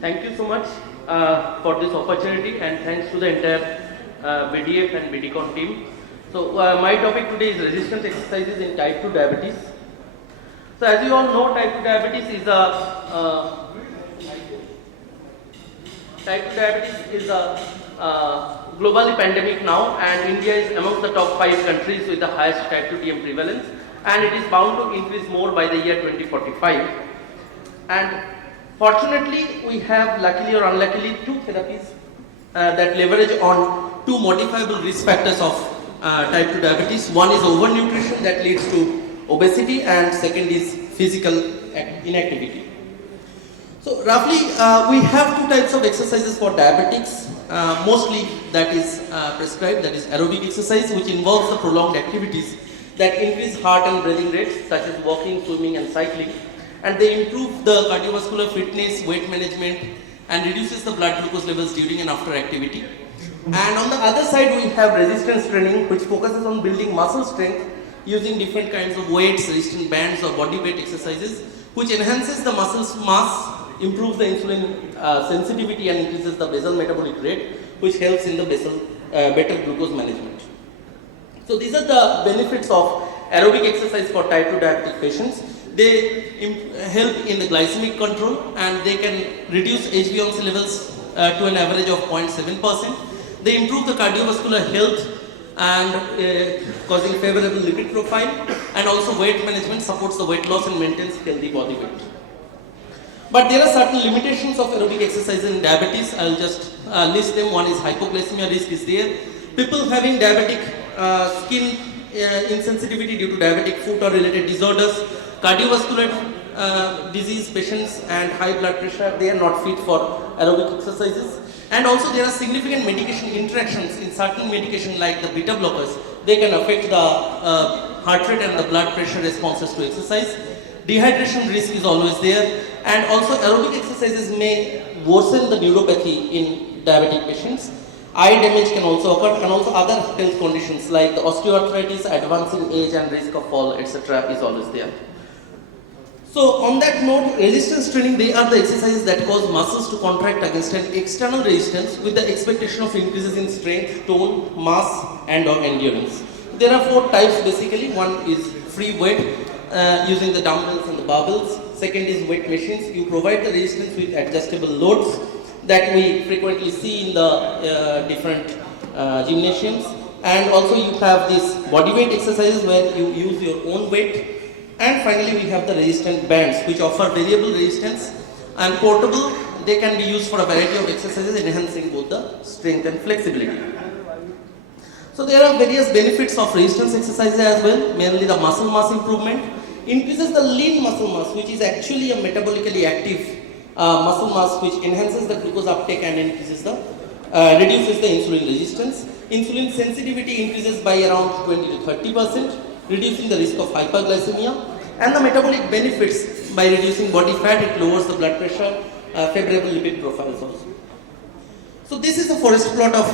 Thank you so much for this opportunity, and thanks to the entire BDF and BDCon team. So my topic today is resistance exercises in type 2 diabetes. So as you all know, type 2 diabetes is a globally pandemic now, and India is among the top 5 countries with the highest type 2 DM prevalence, and it is bound to increase more by the year 2045. And fortunately, we have, luckily or unluckily, 2 therapies that leverage on 2 modifiable risk factors of type 2 diabetes. One is overnutrition that leads to obesity, and second is physical inactivity. So roughly, we have 2 types of exercises for diabetics. Mostly that is prescribed, that is aerobic exercise, which involves the prolonged activities that increase heart and breathing rates, such as walking, swimming and cycling. And they improve the cardiovascular fitness, weight management, and reduces the blood glucose levels during and after activity. And on the other side, we have resistance training, which focuses on building muscle strength using different kinds of weights, resistance bands or body weight exercises, which enhances the muscle's mass, improves the insulin sensitivity and increases the basal metabolic rate, which helps in the better glucose management. So these are the benefits of aerobic exercise for type 2 diabetic patients. They help in the glycemic control, and they can reduce HbA1c levels to an average of 0.7%. They improve the cardiovascular health and causing favorable lipid profile, and also weight management, supports the weight loss and maintains healthy body weight. But there are certain limitations of aerobic exercise in diabetes. I'll just list them. One is hypoglycemia risk is there. People having diabetic skin insensitivity due to diabetic foot or related disorders, cardiovascular disease patients and high blood pressure, they are not fit for aerobic exercises. And also there are significant medication interactions in certain medication like the beta blockers. They can affect the heart rate and the blood pressure responses to exercise. Dehydration risk is always there, and also aerobic exercises may worsen the neuropathy in diabetic patients. Eye damage can also occur, and also other health conditions like the osteoarthritis, advancing age and risk of fall, etc. is always there. So on that note, resistance training, they are the exercises that cause muscles to contract against an external resistance with the expectation of increases in strength, tone, mass and or endurance. There are 4 types basically. One is free weight using the dumbbells and the barbells. Second is weight machines. You provide the resistance with adjustable loads that we frequently see in the different gymnasiums. And also you have these body weight exercises where you use your own weight. And finally we have the resistance bands, which offer variable resistance and portable. They can be used for a variety of exercises, enhancing both the strength and flexibility. So there are various benefits of resistance exercises as well, mainly the muscle mass improvement. Increases the lean muscle mass, which is actually a metabolically active muscle mass, which enhances the glucose uptake and increases the reduces the insulin resistance. Insulin sensitivity increases by around 20 to 30%, reducing the risk of hyperglycemia. And the metabolic benefits, by reducing body fat, it lowers the blood pressure, favorable lipid profiles also. So this is a forest plot of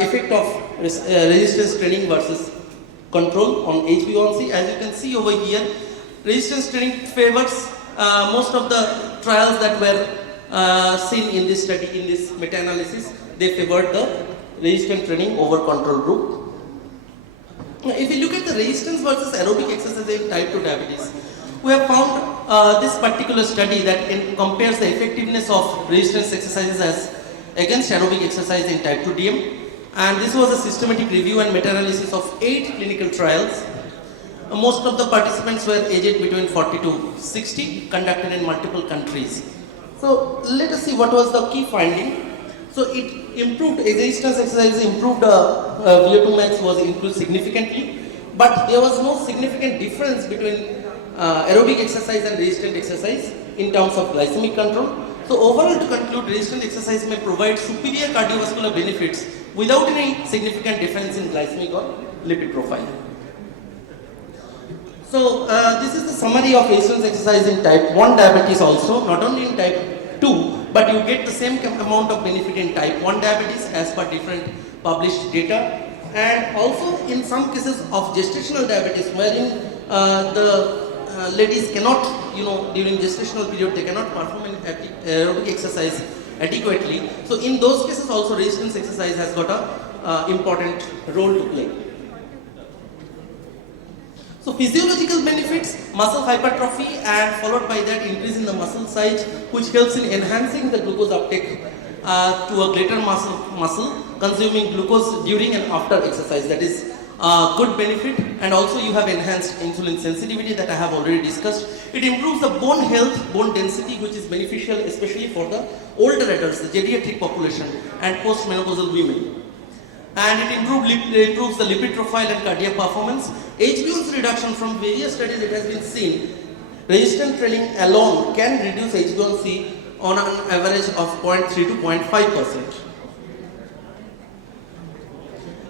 effect of resistance training versus control on HbA1c. As you can see over here, resistance training favors most of the trials that were seen in this study, in this meta-analysis, they favored the resistance training over control group. If you look at the resistance versus aerobic exercise in type 2 diabetes, we have found this particular study that compares the effectiveness of resistance exercises as against aerobic exercise in type 2 DM. And this was a systematic review and meta-analysis of 8 clinical trials. Most of the participants were aged between 40 to 60, conducted in multiple countries. So let us see what was the key finding. So it improved, resistance exercise improved, VO2 max was improved significantly, but there was no significant difference between aerobic exercise and resistant exercise in terms of glycemic control. So overall, to conclude, resistant exercise may provide superior cardiovascular benefits without any significant difference in glycemic or lipid profile. So this is the summary of resistance exercise in type 1 diabetes also, not only in type 2, but you get the same amount of benefit in type 1 diabetes as per different published data. And also in some cases of gestational diabetes, wherein the ladies cannot, during gestational period, they cannot perform any aerobic exercise adequately. So in those cases also resistance exercise has got a important role to play. So physiological benefits, muscle hypertrophy and followed by that increase in the muscle size, which helps in enhancing the glucose uptake to a greater muscle consuming glucose during and after exercise. That is good benefit. And also you have enhanced insulin sensitivity that I have already discussed. It improves the bone health, bone density, which is beneficial especially for the older adults, the geriatric population and postmenopausal women. And it improves the lipid profile and cardiac performance. HbA1c reduction, from various studies it has been seen, resistance training alone can reduce HbA1c on an average of 0.3 to 0.5%.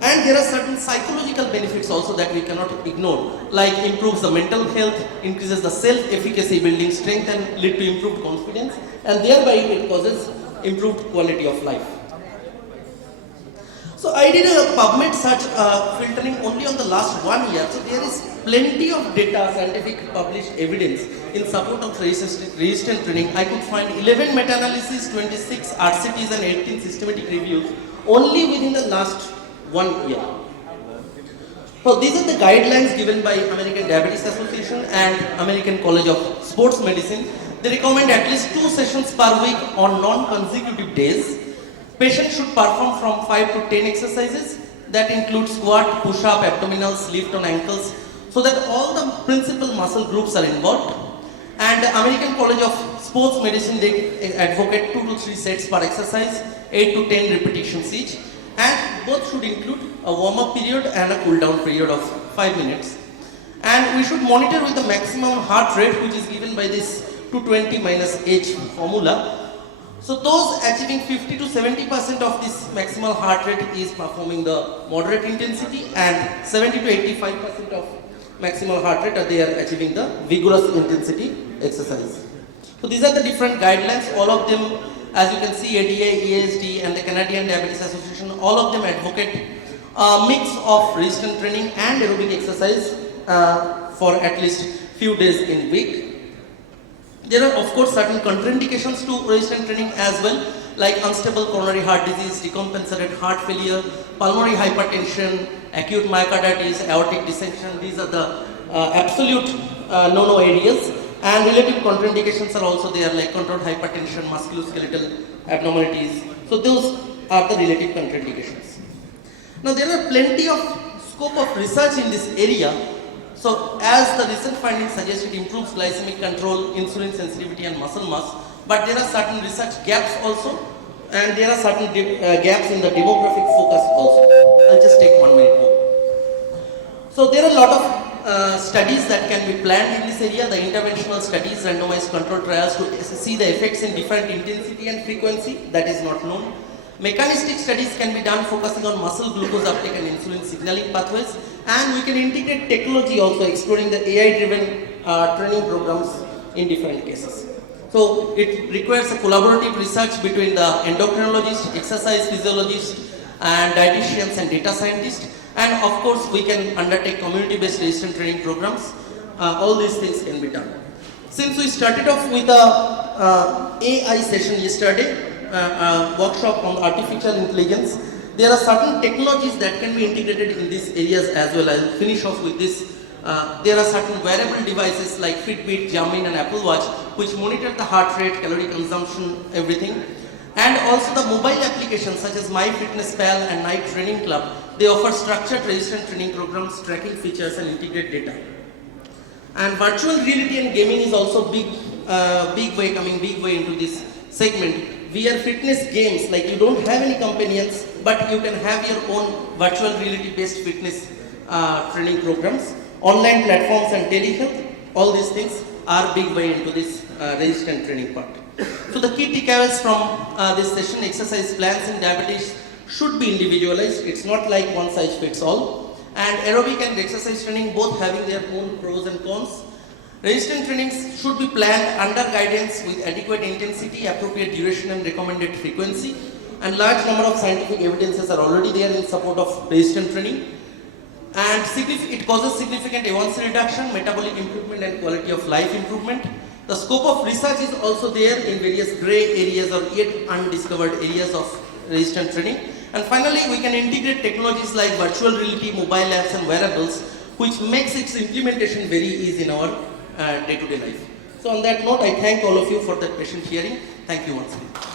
And there are certain psychological benefits also that we cannot ignore, like improves the mental health, increases the self-efficacy, building strength and lead to improved confidence, and thereby it causes improved quality of life. So I did a PubMed search filtering only on the last 1 year. So there is plenty of data, scientific published evidence in support of resistance training. I could find 11 meta-analyses, 26 RCTs and 18 systematic reviews only within the last 1 year. So these are the guidelines given by American Diabetes Association and American College of Sports Medicine. They recommend at least 2 sessions per week on non-consecutive days. Patients should perform from 5 to 10 exercises that include squat, push-up, abdominals, lift on ankles, so that all the principal muscle groups are involved. And the American College of Sports Medicine, they advocate 2 to 3 sets per exercise, 8 to 10 repetitions each, and both should include a warm-up period and a cool-down period of 5 minutes. And we should monitor with the maximum heart rate, which is given by this 220 minus H formula. So those achieving 50 to 70% of this maximal heart rate is performing the moderate intensity, and 70 to 85% of maximal heart rate they are achieving the vigorous intensity exercise. So these are the different guidelines. All of them, as you can see, ADA, EASD and the Canadian Diabetes Association, all of them advocate a mix of resistance training and aerobic exercise for at least few days in week. There are of course certain contraindications to resistance training as well, like unstable coronary heart disease, decompensated heart failure, pulmonary hypertension, acute myocarditis, aortic dissection. These are the absolute no-no areas. And relative contraindications are also there, like controlled hypertension, musculoskeletal abnormalities. So those are the relative contraindications. Now there are plenty of scope of research in this area. So as the recent findings suggest, it improves glycemic control, insulin sensitivity and muscle mass. But there are certain research gaps also, and there are certain gaps in the demographic focus also. I'll just take 1 minute more. So there are a lot of studies that can be planned in this area, the interventional studies, randomized controlled trials to see the effects in different intensity and frequency, that is not known. Mechanistic studies can be done focusing on muscle glucose uptake and insulin signaling pathways, and we can integrate technology also, exploring the AI-driven training programs in different cases. So it requires a collaborative research between the endocrinologist, exercise physiologist and dietitians and data scientists, and of course we can undertake community-based resistance training programs. All these things can be done. Since we started off with a AI session yesterday, workshop on artificial intelligence, there are certain technologies that can be integrated in these areas as well. I'll finish off with this. There are certain wearable devices like Fitbit, Garmin and Apple Watch, which monitor the heart rate, calorie consumption, everything. And also the mobile applications such as MyFitnessPal and Nike Training Club, they offer structured resistance training programs, tracking features and integrate data. And virtual reality and gaming is also big way into this segment. VR fitness games, like you don't have any companions, but you can have your own virtual reality based fitness training programs, online platforms and telehealth. All these things are big way into this resistance training part. So the key takeaways from this session: exercise plans in diabetes should be individualized. It's not like one size fits all. And aerobic and exercise training both having their own pros and cons. Resistance trainings should be planned under guidance with adequate intensity, appropriate duration and recommended frequency. And large number of scientific evidences are already there in support of resistance training. And it causes significant A1C reduction, metabolic improvement and quality of life improvement. The scope of research is also there in various gray areas or yet undiscovered areas of resistance training. And finally, we can integrate technologies like virtual reality, mobile apps and wearables, which makes its implementation very easy in our day-to-day life. So on that note, I thank all of you for that patient hearing. Thank you once again.